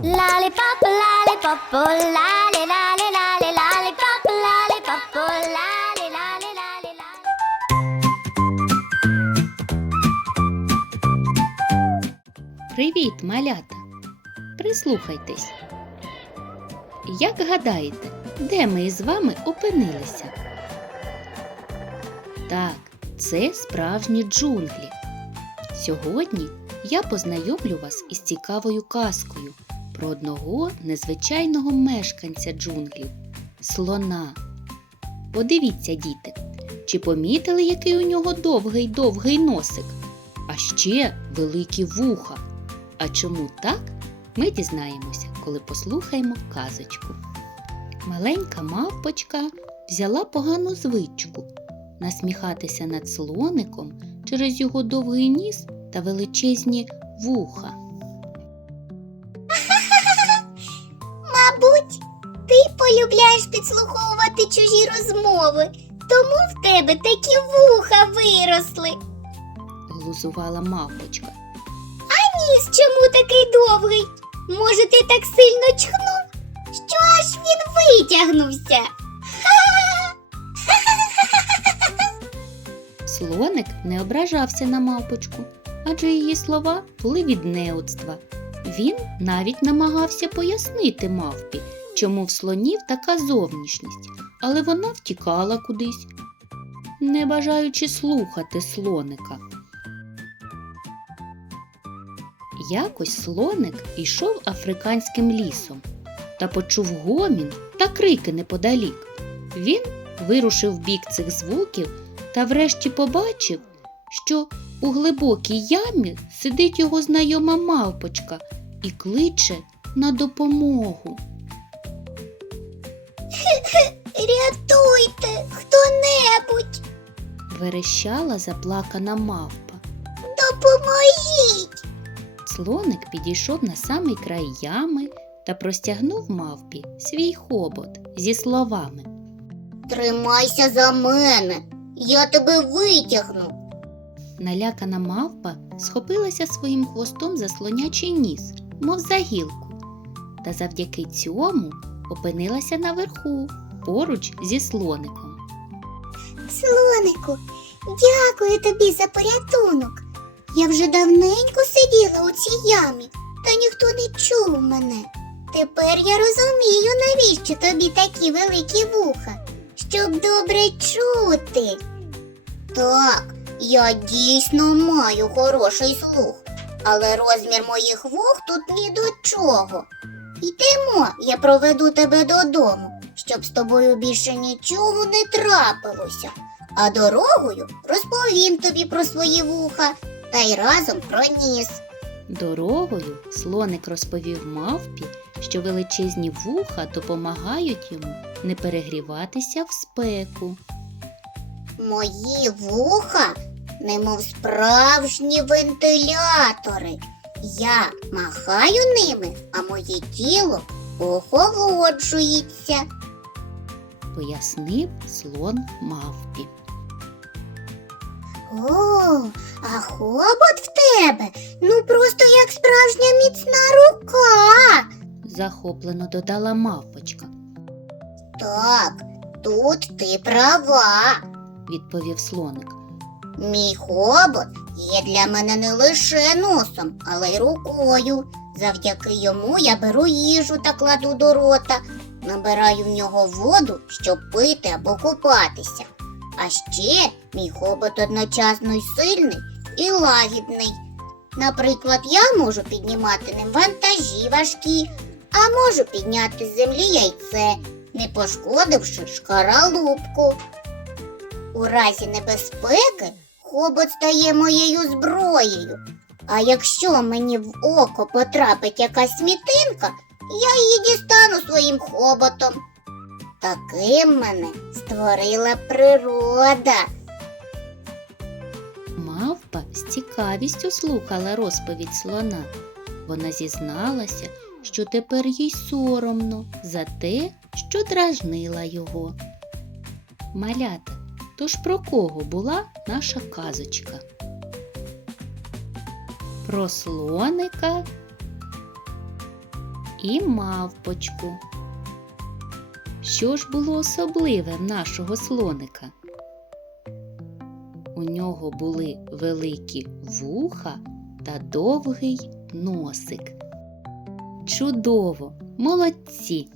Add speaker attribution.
Speaker 1: Lollipop, lollipop, oh, lolly, lolly, lolly, lollipop, lollipop, oh, lolly, lolly, lolly, lolly.
Speaker 2: Привіт, малята! Прислухайтесь. Як гадаєте, де ми із вами опинилися? Так, це справжні джунглі. Сьогодні я познайомлю вас із цікавою казкою про одного незвичайного мешканця джунглів слона. Подивіться, діти, чи помітили, який у нього довгий довгий носик, а ще великі вуха. А чому так, ми дізнаємося, коли послухаємо казочку. Маленька мавпочка взяла погану звичку насміхатися над слоником через його довгий ніс та величезні вуха.
Speaker 1: Полюбляєш підслуховувати чужі розмови, тому в тебе такі вуха виросли.
Speaker 2: глузувала мавпочка.
Speaker 1: Ніс чому такий довгий? Може, ти так сильно чхнув, що аж він витягнувся.
Speaker 2: Слоник не ображався на мавпочку, адже її слова були від неудства. Він навіть намагався пояснити мавпі, чому в слонів така зовнішність, але вона втікала кудись, не бажаючи слухати слоника. Якось слоник йшов африканським лісом та почув гомін та крики неподалік. Він вирушив бік цих звуків та врешті побачив, що у глибокій ямі сидить його знайома мавпочка і кличе на допомогу.
Speaker 1: Рятуйте хто-небудь,
Speaker 2: Верещала заплакана мавпа.
Speaker 1: допоможіть.
Speaker 2: Слоник підійшов на самий край ями та простягнув мавпі свій хобот зі словами.
Speaker 1: Тримайся за мене, я тебе витягну.
Speaker 2: Налякана мавпа схопилася своїм хвостом за слонячий ніс, мов за гілку, та завдяки цьому опинилася наверху, поруч зі слоником.
Speaker 1: Слонику, дякую тобі за порятунок. Я вже давненько сиділа у цій ямі, та ніхто не чув мене. Тепер я розумію, навіщо тобі такі великі вуха, щоб добре чути. Так, я дійсно маю хороший слух, але розмір моїх вух тут ні до чого. Йдемо, я проведу тебе додому, щоб з тобою більше нічого не трапилося. А дорогою розповім тобі про свої вуха та й разом про ніс.
Speaker 2: Дорогою слоник розповів мавпі, що величезні вуха допомагають йому не перегріватися в спеку.
Speaker 1: Мої вуха, немов справжні вентилятори. Я махаю ними, а моє тіло охолоджується.
Speaker 2: Пояснив слон мавпі.
Speaker 1: О, а хобот в тебе ну просто як справжня міцна рука.
Speaker 2: Захоплено додала мавпочка,
Speaker 1: Так, тут ти права.
Speaker 2: відповів слоник.
Speaker 1: Мій хобот є для мене не лише носом, але й рукою. Завдяки йому я беру їжу та кладу до рота, набираю в нього воду, щоб пити або купатися. А ще мій хобот одночасно й сильний і лагідний. Наприклад, я можу піднімати ним вантажі важкі, а можу підняти з землі яйце, не пошкодивши шкаралупку. У разі небезпеки хобот стає моєю зброєю. А якщо мені в око потрапить якась смітинка, я її дістану своїм хоботом. Таким мене створила природа.
Speaker 2: Мавпа з цікавістю слухала розповідь слона. Вона зізналася, що тепер їй соромно за те, що дражнила його. Малята, тож про кого була наша казочка? Про слоника і мавпочку. Що ж було особливе в нашого слоника? У нього були великі вуха та довгий носик. Чудово! Молодці!